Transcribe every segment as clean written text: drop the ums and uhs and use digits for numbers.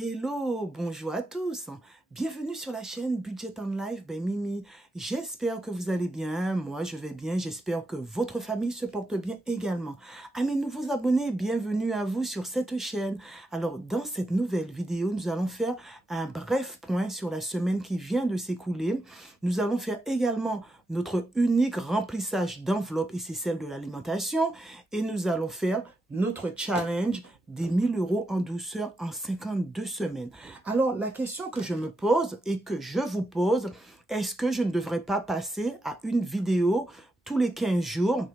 Hello, bonjour à tous. Bienvenue sur la chaîne Budget and Life by Mimi. J'espère que vous allez bien. Moi, je vais bien. J'espère que votre famille se porte bien également. À mes nouveaux abonnés, bienvenue à vous sur cette chaîne. Alors, dans cette nouvelle vidéo, nous allons faire un bref point sur la semaine qui vient de s'écouler. Nous allons faire également notre unique remplissage d'enveloppe et c'est celle de l'alimentation. Et nous allons faire notre challenge des 1000 € en douceur en 52 semaines. Alors, la question que je me pose et que je vous pose, est-ce que je ne devrais pas passer à une vidéo tous les 15 jours,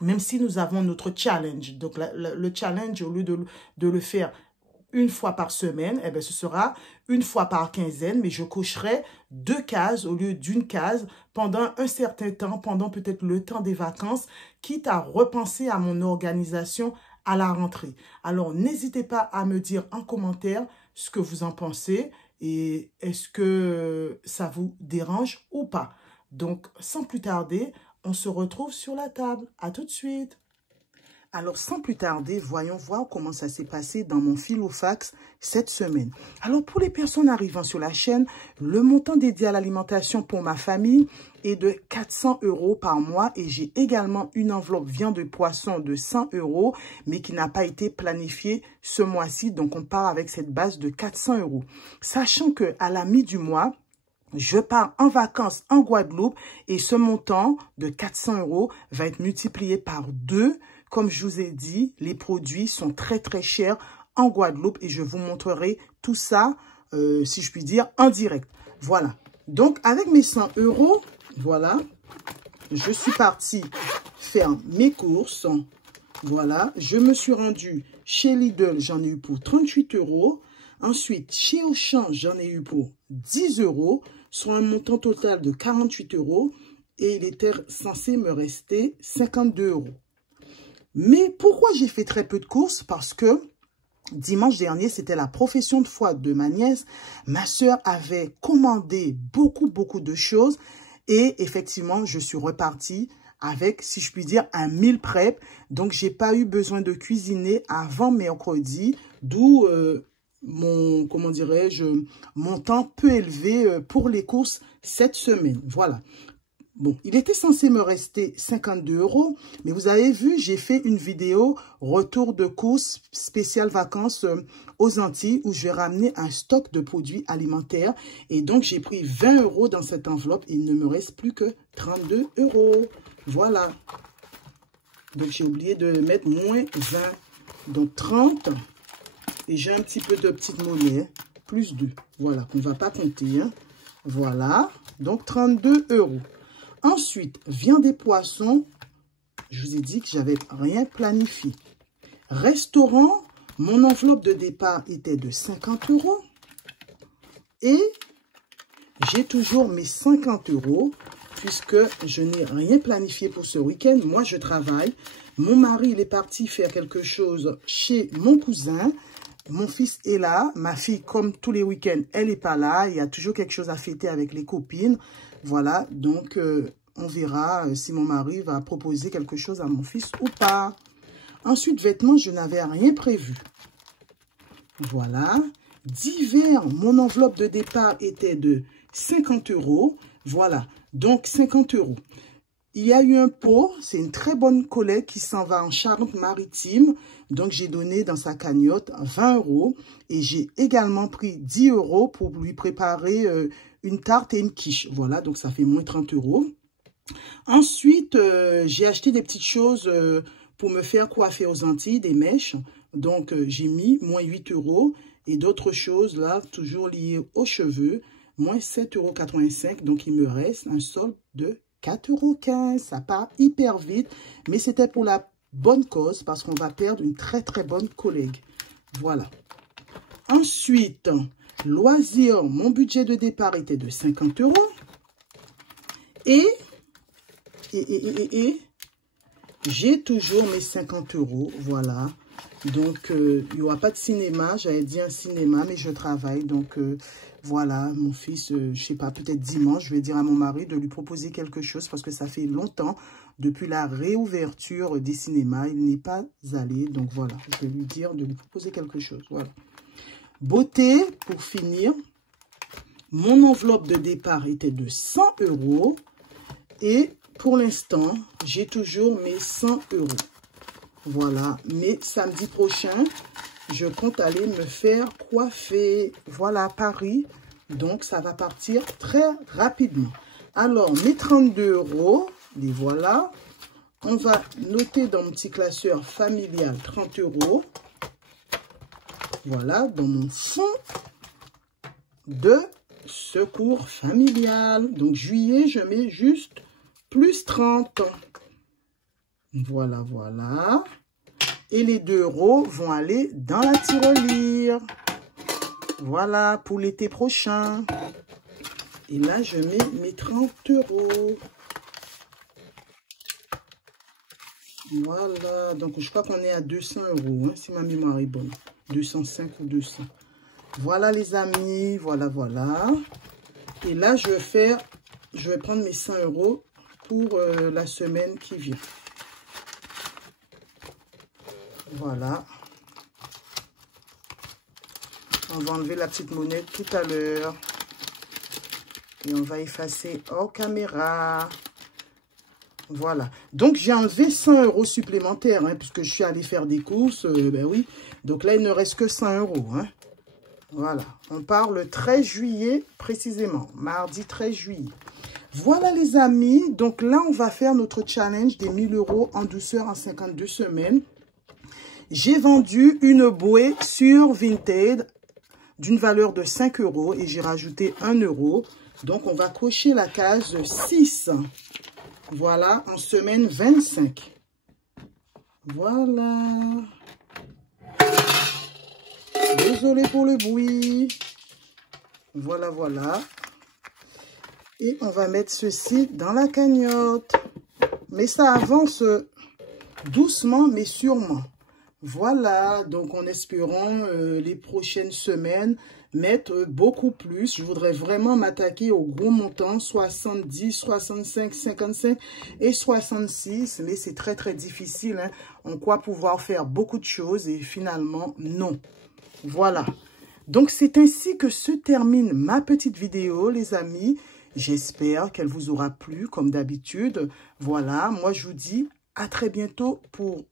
même si nous avons notre challenge? Donc, le challenge, au lieu de le faire une fois par semaine, eh bien, ce sera une fois par quinzaine, mais je cocherai 2 cases au lieu d'une case pendant un certain temps, pendant peut-être le temps des vacances, quitte à repenser à mon organisation à la rentrée. Alors, n'hésitez pas à me dire en commentaire ce que vous en pensez et est-ce que ça vous dérange ou pas. Donc, sans plus tarder, on se retrouve sur la table. À tout de suite. Alors, sans plus tarder, voyons voir comment ça s'est passé dans mon Filofax cette semaine. Alors, pour les personnes arrivant sur la chaîne, le montant dédié à l'alimentation pour ma famille est de 400 € par mois et j'ai également une enveloppe viande de poisson de 100 €, mais qui n'a pas été planifiée ce mois-ci. Donc, on part avec cette base de 400 €. Sachant qu'à la mi du mois, je pars en vacances en Guadeloupe et ce montant de 400 € va être multiplié par 2. Comme je vous ai dit, les produits sont très chers en Guadeloupe et je vous montrerai tout ça, si je puis dire, en direct. Voilà. Donc, avec mes 100 €, voilà, je suis partie faire mes courses. Voilà, je me suis rendue chez Lidl, j'en ai eu pour 38 €. Ensuite, chez Auchan, j'en ai eu pour 10 €, soit un montant total de 48 € et il était censé me rester 52 €. Mais pourquoi j'ai fait très peu de courses? Parce que dimanche dernier, c'était la profession de foi de ma nièce. Ma soeur avait commandé beaucoup de choses et effectivement, je suis repartie avec, si je puis dire, un meal prep. Donc, j'ai pas eu besoin de cuisiner avant mercredi, d'où mon, comment dirais-je, mon temps peu élevé pour les courses cette semaine. Voilà. Bon, il était censé me rester 52 €, mais vous avez vu, j'ai fait une vidéo retour de course spéciale vacances aux Antilles où je vais ramener un stock de produits alimentaires. Et donc, j'ai pris 20 € dans cette enveloppe et il ne me reste plus que 32 €. Voilà. Donc, j'ai oublié de mettre moins 20. Donc, 30. Et j'ai un petit peu de petite monnaie, plus 2. Voilà, qu'on ne va pas compter. Hein. Voilà. Donc, 32 €. Ensuite, viande et poissons, je vous ai dit que j'avais rien planifié. Restaurant, mon enveloppe de départ était de 50 € et j'ai toujours mes 50 € puisque je n'ai rien planifié pour ce week-end. Moi, je travaille. Mon mari, il est parti faire quelque chose chez mon cousin. Mon fils est là. Ma fille, comme tous les week-ends, elle n'est pas là. Il y a toujours quelque chose à fêter avec les copines. Voilà, donc on verra si mon mari va proposer quelque chose à mon fils ou pas. Ensuite, vêtements, je n'avais rien prévu. Voilà. Divers, mon enveloppe de départ était de 50 €. Voilà, donc 50 €. Il y a eu un pot, c'est une très bonne collègue qui s'en va en Charente-Maritime. Donc, j'ai donné dans sa cagnotte 20 € et j'ai également pris 10 € pour lui préparer une tarte et une quiche. Voilà, donc ça fait moins 30 €. Ensuite, j'ai acheté des petites choses pour me faire coiffer aux Antilles, des mèches. Donc, j'ai mis moins 8 € et d'autres choses là, toujours liées aux cheveux, moins 7,85 €. Donc, il me reste un solde de 4,15 €. Ça part hyper vite, mais c'était pour la bonne cause parce qu'on va perdre une très bonne collègue. Voilà. Ensuite, loisirs, mon budget de départ était de 50 € et j'ai toujours mes 50 €. Voilà. Donc, il n'y aura pas de cinéma. J'avais dit un cinéma, mais je travaille. Donc, voilà, mon fils, je ne sais pas, peut-être dimanche, je vais dire à mon mari de lui proposer quelque chose parce que ça fait longtemps, depuis la réouverture des cinémas, il n'est pas allé. Donc, voilà, je vais lui dire de lui proposer quelque chose. Voilà. Beauté, pour finir, mon enveloppe de départ était de 100 €. Et pour l'instant, j'ai toujours mes 100 €. Voilà, mais samedi prochain, je compte aller me faire coiffer. Voilà, à Paris. Donc, ça va partir très rapidement. Alors, mes 32 €, les voilà. On va noter dans mon petit classeur familial 30 €. Voilà, dans mon fonds de secours familial. Donc, juillet, je mets juste plus 30. Voilà, voilà. Et les 2 € vont aller dans la tirelire. Voilà, pour l'été prochain. Et là, je mets mes 30 €. Voilà, donc je crois qu'on est à 200 €, hein, si ma mémoire est bonne. 205 ou 200. Voilà les amis, voilà, voilà. Et là, je vais prendre mes 100 € pour la semaine qui vient. Voilà. On va enlever la petite monnaie tout à l'heure. Et on va effacer hors caméra. Voilà. Donc, j'ai enlevé 100 € supplémentaires, hein, puisque je suis allée faire des courses. Ben oui. Donc là, il ne reste que 100 €. Hein. Voilà. On part le 13 juillet précisément. Mardi 13 juillet. Voilà les amis. Donc là, on va faire notre challenge des 1000 € en douceur en 52 semaines. J'ai vendu une bouée sur Vinted d'une valeur de 5 € et j'ai rajouté 1 €. Donc, on va cocher la case 6. Voilà, en semaine 25. Voilà. Désolé pour le bruit. Voilà, voilà. Et on va mettre ceci dans la cagnotte. Mais ça avance doucement, mais sûrement. Voilà, donc en espérant les prochaines semaines mettre beaucoup plus. Je voudrais vraiment m'attaquer aux gros montants, 70, 65, 55 et 66. Mais c'est très, très difficile. Hein. On croit pouvoir faire beaucoup de choses et finalement, non. Voilà. Donc, c'est ainsi que se termine ma petite vidéo, les amis. J'espère qu'elle vous aura plu, comme d'habitude. Voilà, moi, je vous dis à très bientôt pour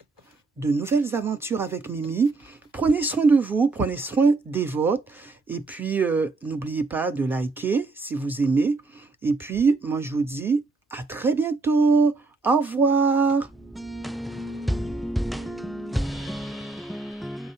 de nouvelles aventures avec Mimi. Prenez soin de vous, prenez soin des vôtres. Et puis, n'oubliez pas de liker si vous aimez. Et puis, moi, je vous dis à très bientôt. Au revoir.